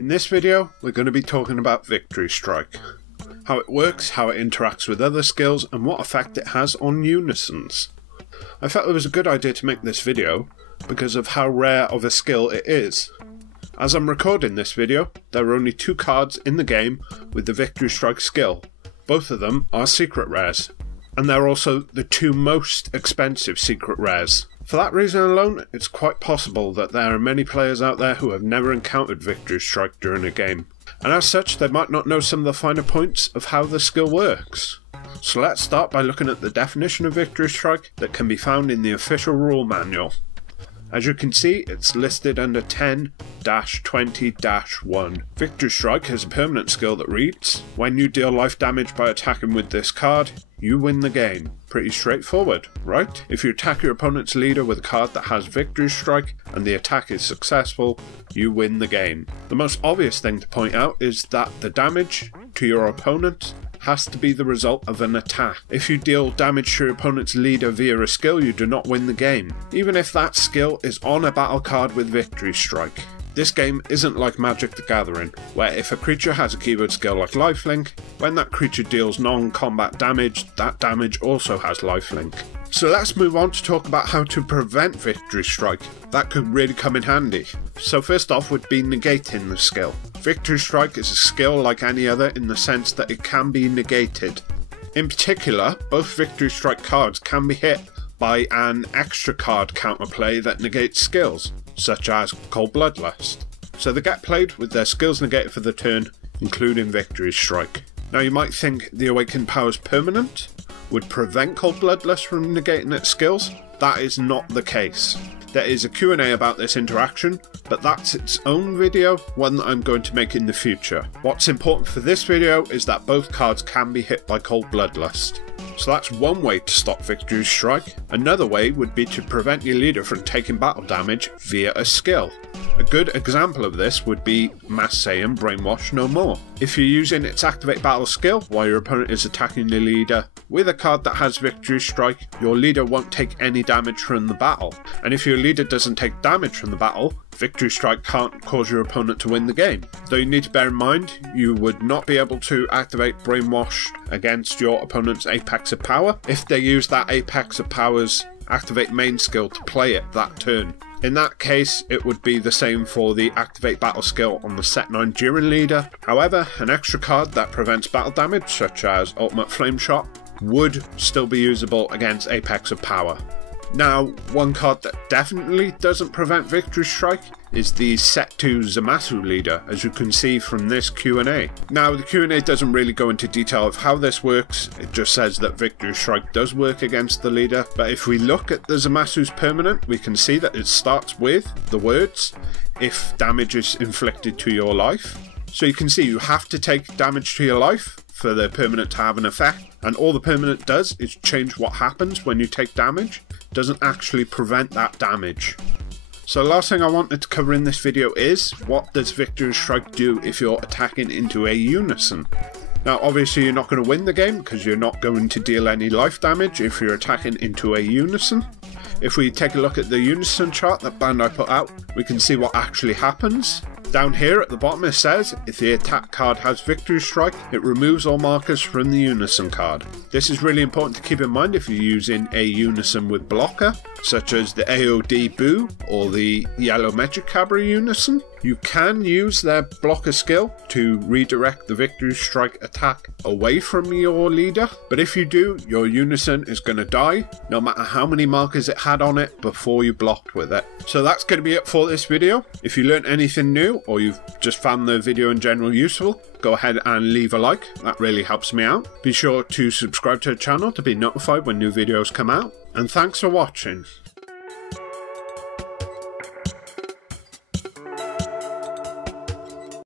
In this video, we're going to be talking about Victory Strike. How it works, how it interacts with other skills, and what effect it has on Unisons. I felt it was a good idea to make this video because of how rare of a skill it is. As I'm recording this video, there are only 2 cards in the game with the Victory Strike skill. Both of them are secret rares, and they're also the 2 most expensive secret rares. For that reason alone, it's quite possible that there are many players out there who have never encountered Victory Strike during a game, and as such they might not know some of the finer points of how the skill works. So let's start by looking at the definition of Victory Strike that can be found in the official rule manual. As you can see, it's listed under 10-20-1. Victory Strike is a permanent skill that reads, when you deal life damage by attacking with this card, you win the game. Pretty straightforward, right? If you attack your opponent's leader with a card that has Victory Strike and the attack is successful, you win the game. The most obvious thing to point out is that the damage to your opponent has to be the result of an attack. If you deal damage to your opponent's leader via a skill, you do not win the game, even if that skill is on a battle card with Victory Strike. This game isn't like Magic the Gathering, where if a creature has a keyword skill like lifelink, when that creature deals non-combat damage, that damage also has lifelink. So let's move on to talk about how to prevent Victory Strike. That could really come in handy. So first off would be negating the skill. Victory Strike is a skill like any other in the sense that it can be negated. In particular, both Victory Strike cards can be hit by an extra card counterplay that negates skills, such as Cold Bloodlust. So they get played with their skills negated for the turn, including Victory Strike. Now you might think the Awakened Powers permanent would prevent Cold Bloodlust from negating its skills. That is not the case. There is a Q&A about this interaction, but that's its own video, one that I'm going to make in the future. What's important for this video is that both cards can be hit by Cold Bloodlust. So that's one way to stop Victory Strike. Another way would be to prevent your leader from taking battle damage via a skill. A good example of this would be Mass Saiyan Brainwash No More. If you're using its Activate Battle skill while your opponent is attacking the leader with a card that has Victory Strike, your leader won't take any damage from the battle. And if your leader doesn't take damage from the battle, Victory Strike can't cause your opponent to win the game. Though you need to bear in mind, you would not be able to activate Brainwash against your opponent's Apex of Power if they use that Apex of Power's Activate main skill to play it that turn. In that case, it would be the same for the Activate Battle skill on the Set 9 Jiren leader. However, an extra card that prevents battle damage, such as Ultimate Flame Shot, would still be usable against Apex of Power. Now, one card that definitely doesn't prevent Victory Strike is the Set 2 Zamasu leader, as you can see from this Q&A. Now, the Q&A doesn't really go into detail of how this works, it just says that Victory Strike does work against the leader, but if we look at the Zamasu's permanent, we can see that it starts with the words, if damage is inflicted to your life. So you can see you have to take damage to your life for the permanent to have an effect, and all the permanent does is change what happens when you take damage. It doesn't actually prevent that damage. So the last thing I wanted to cover in this video is, what does Victory Strike do if you're attacking into a Unison? Now obviously you're not going to win the game because you're not going to deal any life damage if you're attacking into a Unison. If we take a look at the Unison chart that Bandai put out, we can see what actually happens. Down here at the bottom it says, if the attack card has Victory Strike, it removes all markers from the Unison card. This is really important to keep in mind if you're using a Unison with blocker, such as the AOD Boo or the Yellow Megicabra Unison. You can use their blocker skill to redirect the Victory Strike attack away from your leader, but if you do, your Unison is going to die, no matter how many markers it had on it before you blocked with it. So that's going to be it for this video. If you learned anything new, or you've just found the video in general useful, go ahead and leave a like, that really helps me out. Be sure to subscribe to the channel to be notified when new videos come out, and thanks for watching.